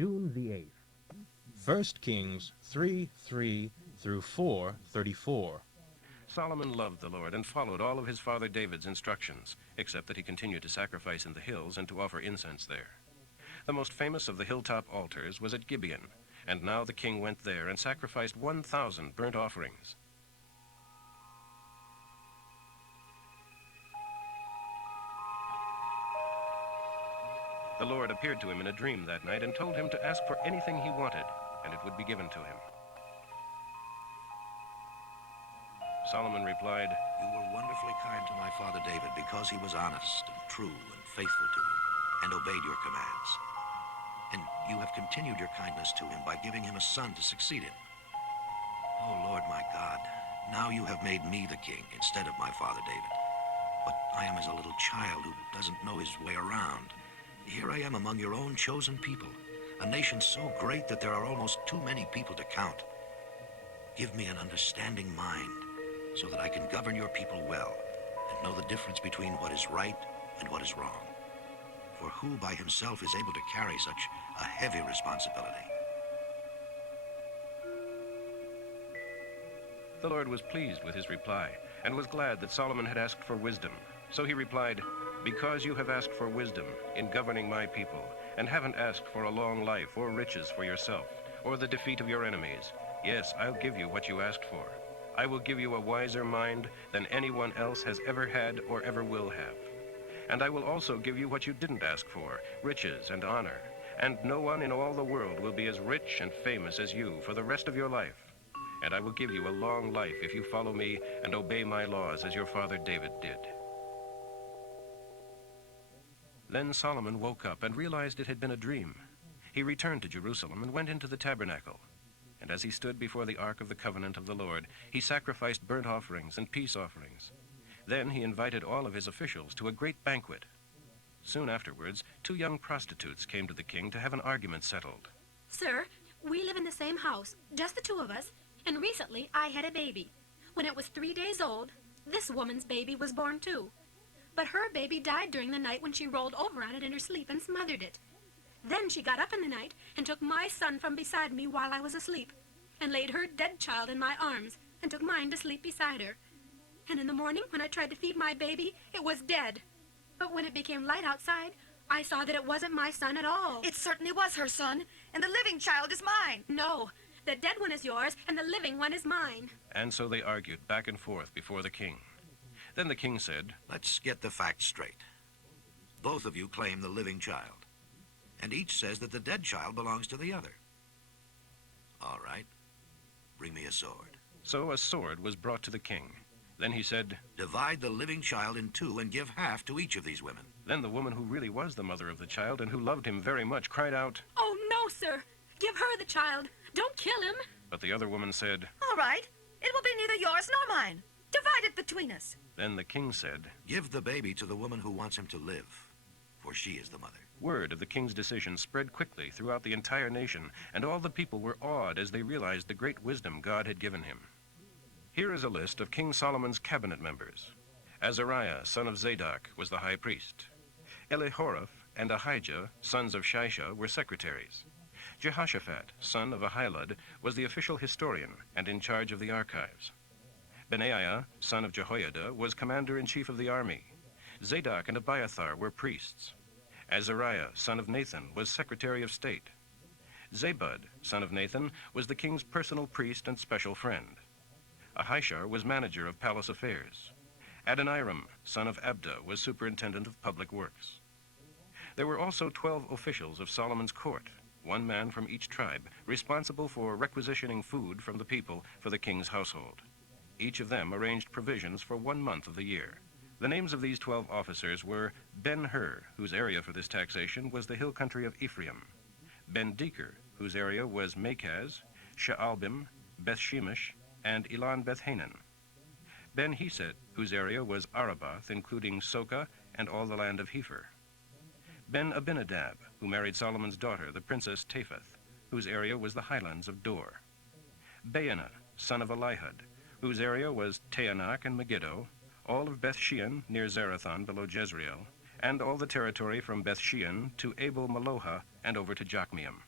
June the 8th. 1 Kings 3:3 through 4:34. Solomon loved the Lord and followed all of his father David's instructions, except that he continued to sacrifice in the hills and to offer incense there. The most famous of the hilltop altars was at Gibeon, and now the king went there and sacrificed 1,000 burnt offerings. The Lord appeared to him in a dream that night and told him to ask for anything he wanted, and it would be given to him. Solomon replied, "You were wonderfully kind to my father David because he was honest and true and faithful to you and obeyed your commands. And you have continued your kindness to him by giving him a son to succeed him. Oh, Lord my God, now you have made me the king instead of my father David. But I am as a little child who doesn't know his way around. Here I am among your own chosen people, a nation so great that there are almost too many people to count. Give me an understanding mind so that I can govern your people well and know the difference between what is right and what is wrong. For who by himself is able to carry such a heavy responsibility?" The Lord was pleased with his reply and was glad that Solomon had asked for wisdom. So he replied, "Because you have asked for wisdom in governing my people and haven't asked for a long life or riches for yourself or the defeat of your enemies, yes, I'll give you what you asked for. I will give you a wiser mind than anyone else has ever had or ever will have. And I will also give you what you didn't ask for, riches and honor. And no one in all the world will be as rich and famous as you for the rest of your life. And I will give you a long life if you follow me and obey my laws as your father David did." Then Solomon woke up and realized it had been a dream. He returned to Jerusalem and went into the tabernacle. And as he stood before the ark of the covenant of the Lord, he sacrificed burnt offerings and peace offerings. Then he invited all of his officials to a great banquet. Soon afterwards, 2 young prostitutes came to the king to have an argument settled. "Sir, we live in the same house, just the 2 of us, and recently I had a baby. When it was 3 days old, this woman's baby was born too. But her baby died during the night when she rolled over on it in her sleep and smothered it. Then she got up in the night and took my son from beside me while I was asleep, and laid her dead child in my arms, and took mine to sleep beside her. And in the morning, when I tried to feed my baby, it was dead. But when it became light outside, I saw that it wasn't my son at all." It certainly was her son, and the living child is mine. "No, the dead one is yours, and the living one is mine." And so they argued back and forth before the king. Then the king said, "Let's get the facts straight. Both of you claim the living child, and each says that the dead child belongs to the other. All right, bring me a sword." So a sword was brought to the king. Then he said, "Divide the living child in 2 and give half to each of these women." Then the woman who really was the mother of the child and who loved him very much cried out, "Oh, no, sir. Give her the child. Don't kill him." But the other woman said, All right, it will be neither yours nor mine. Divide it between us. Then the king said, "Give the baby to the woman who wants him to live, for she is the mother." Word of the king's decision spread quickly throughout the entire nation, and all the people were awed as they realized the great wisdom God had given him. Here is a list of King Solomon's cabinet members. Azariah, son of Zadok, was the high priest. Elihoreph and Ahijah, sons of Shisha, were secretaries. Jehoshaphat, son of Ahilud, was the official historian and in charge of the archives. Benaiah, son of Jehoiada, was commander-in-chief of the army. Zadok and Abiathar were priests. Azariah, son of Nathan, was secretary of state. Zabud, son of Nathan, was the king's personal priest and special friend. Ahishar was manager of palace affairs. Adoniram, son of Abda, was superintendent of public works. There were also 12 officials of Solomon's court, 1 man from each tribe, responsible for requisitioning food from the people for the king's household. Each of them arranged provisions for 1 month of the year. The names of these 12 officers were Ben-Hur, whose area for this taxation was the hill country of Ephraim; Ben-Deker, whose area was Makaz, Sha'albim, Beth-Shemesh, and Elon Beth-Hanan; Ben-Heset, whose area was Arabath, including Soka and all the land of Hepher; Ben-Abinadab, who married Solomon's daughter, the princess Taphath, whose area was the highlands of Dor; Baana, son of Elihud, whose area was Taanach and Megiddo, all of Beth-Shean near Zarathon below Jezreel, and all the territory from Beth-Shean to Abel-Meloha and over to Jokmeam.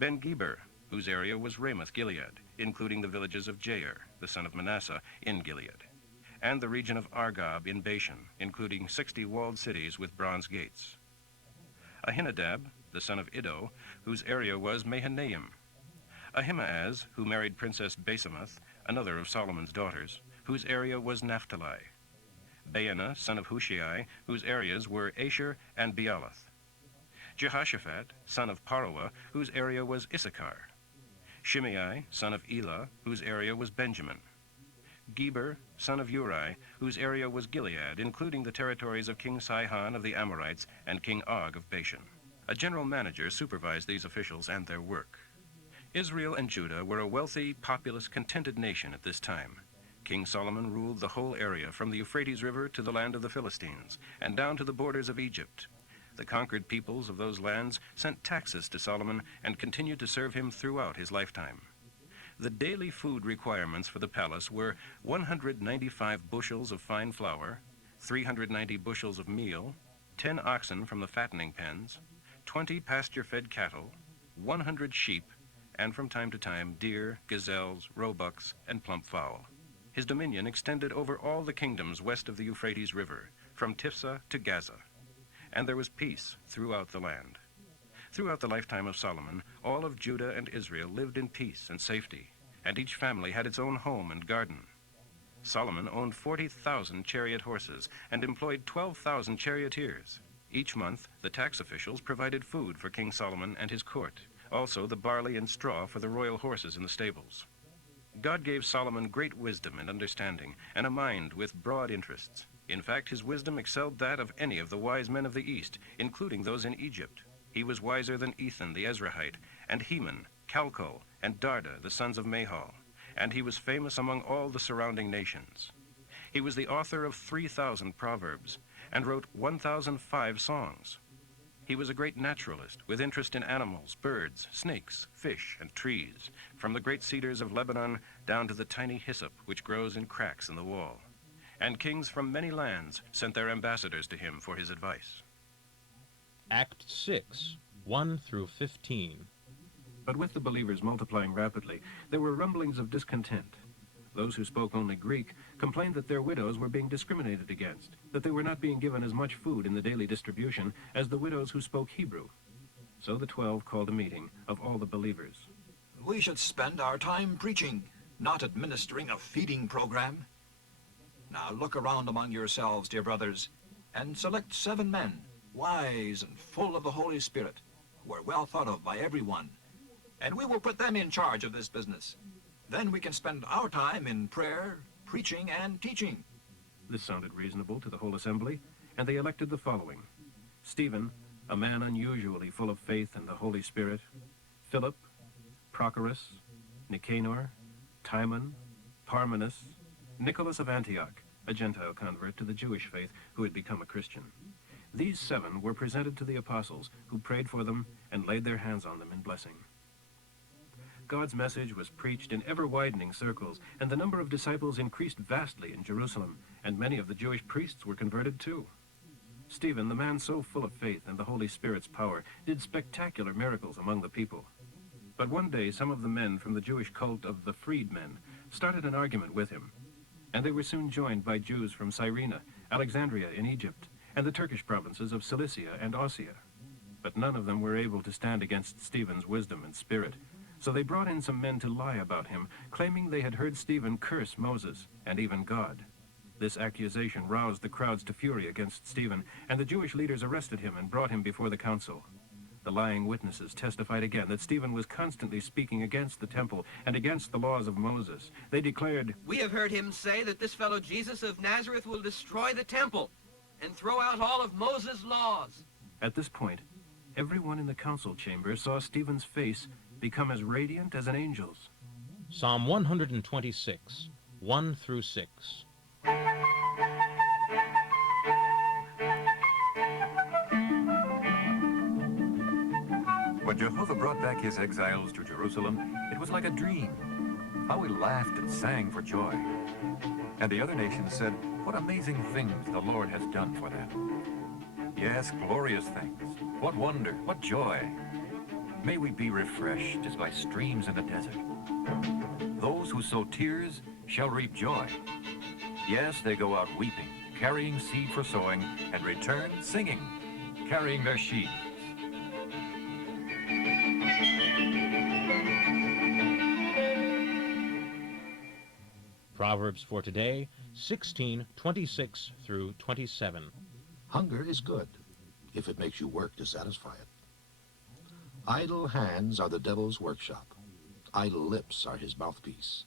Ben-Geber, whose area was Ramoth-Gilead, including the villages of Jair, the son of Manasseh, in Gilead, and the region of Argob in Bashan, including 60 walled cities with bronze gates. Ahinadab, the son of Iddo, whose area was Mahanaim. Ahimaaz, who married Princess Basemoth, another of Solomon's daughters, whose area was Naphtali. Baana, son of Hushai, whose areas were Asher and Bealoth. Jehoshaphat, son of Paroah, whose area was Issachar. Shimei, son of Elah, whose area was Benjamin. Geber, son of Uri, whose area was Gilead, including the territories of King Sihon of the Amorites and King Og of Bashan. A general manager supervised these officials and their work. Israel and Judah were a wealthy, populous, contented nation at this time. King Solomon ruled the whole area from the Euphrates River to the land of the Philistines and down to the borders of Egypt. The conquered peoples of those lands sent taxes to Solomon and continued to serve him throughout his lifetime. The daily food requirements for the palace were 195 bushels of fine flour, 390 bushels of meal, 10 oxen from the fattening pens, 20 pasture-fed cattle, 100 sheep, and from time to time deer, gazelles, roebucks, and plump fowl. His dominion extended over all the kingdoms west of the Euphrates River, from Tiphsah to Gaza, and there was peace throughout the land. Throughout the lifetime of Solomon, all of Judah and Israel lived in peace and safety, and each family had its own home and garden. Solomon owned 40,000 chariot horses and employed 12,000 charioteers. Each month, the tax officials provided food for King Solomon and his court, also the barley and straw for the royal horses in the stables. God gave Solomon great wisdom and understanding, and a mind with broad interests. In fact, his wisdom excelled that of any of the wise men of the East, including those in Egypt. He was wiser than Ethan the Ezrahite, and Heman, Calcol, and Darda, the sons of Mahol, and he was famous among all the surrounding nations. He was the author of 3,000 proverbs, and wrote 1,005 songs. He was a great naturalist, with interest in animals, birds, snakes, fish, and trees, from the great cedars of Lebanon down to the tiny hyssop which grows in cracks in the wall. And kings from many lands sent their ambassadors to him for his advice. Act 6, 1 through 15. But with the believers multiplying rapidly, there were rumblings of discontent. Those who spoke only Greek complained that their widows were being discriminated against, that they were not being given as much food in the daily distribution as the widows who spoke Hebrew. So the 12 called a meeting of all the believers. We should spend our time preaching, not administering a feeding program. Now look around among yourselves, dear brothers, and select 7 men, wise and full of the Holy Spirit, who are well thought of by everyone, and we will put them in charge of this business. Then we can spend our time in prayer, preaching, and teaching. This sounded reasonable to the whole assembly, and they elected the following: Stephen, a man unusually full of faith and the Holy Spirit; Philip, Prochorus, Nicanor, Timon, Parmenas, Nicholas of Antioch, a Gentile convert to the Jewish faith who had become a Christian. These 7 were presented to the apostles, who prayed for them and laid their hands on them in blessing. God's message was preached in ever-widening circles, and the number of disciples increased vastly in Jerusalem, and many of the Jewish priests were converted too. Stephen, the man so full of faith and the Holy Spirit's power, did spectacular miracles among the people. But one day some of the men from the Jewish cult of the freedmen started an argument with him, and they were soon joined by Jews from Cyrene, Alexandria in Egypt, and the Turkish provinces of Cilicia and Ossia. But none of them were able to stand against Stephen's wisdom and spirit, so they brought in some men to lie about him, claiming they had heard Stephen curse Moses and even God. This accusation roused the crowds to fury against Stephen, and the Jewish leaders arrested him and brought him before the council. The lying witnesses testified again that Stephen was constantly speaking against the temple and against the laws of Moses. They declared, "We have heard him say that this fellow Jesus of Nazareth will destroy the temple and throw out all of Moses' laws." At this point, everyone in the council chamber saw Stephen's face become as radiant as an angel's. Psalm 126, 1 through 6. When Jehovah brought back his exiles to Jerusalem, it was like a dream. How we laughed and sang for joy. And the other nations said, "What amazing things the Lord has done for them." Yes, glorious things. What wonder, what joy. May we be refreshed as by streams in the desert. Those who sow tears shall reap joy. Yes, they go out weeping, carrying seed for sowing, and return singing, carrying their sheaves. Proverbs for today, 16:26 through 27. Hunger is good, if it makes you work to satisfy it. Idle hands are the devil's workshop. Idle lips are his mouthpiece.